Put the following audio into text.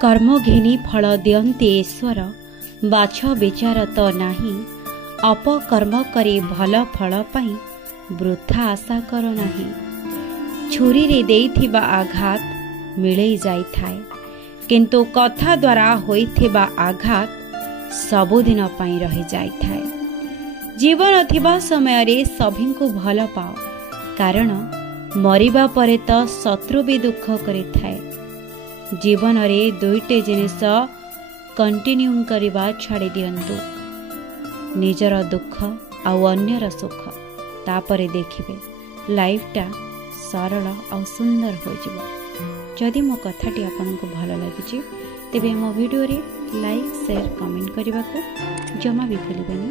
कर्म घेनी फल दियन्ते ईश्वर, बाछ विचार तो नाही। अपकर्म करी भल फल पाई, वृथा आशा कर नाही। छुरी रे देइथिबा आघात मिलई जाई थाए, किंतु कथा द्वारा होइथिबा आघात सबुदिन पाई रही जाई थाए। जीवन थिबा समय रे सभी को भल पाओ, कारण मरिबा परे तो शत्रु भी दुख करि थाए। जीवन रे दुईटे जिनिस कंटिन्यू करवा छाड़ी दियंतु, निजर दुख आउ अन्यर सुख, तापरे देखिबे लाइफटा सरल और सुंदर हो जिवो। जदि मो कथाटी आपनको भल लगी तेबे मो वीडियो रे लाइक शेयर कमेंट करने को जमा भी भूलिबेनी।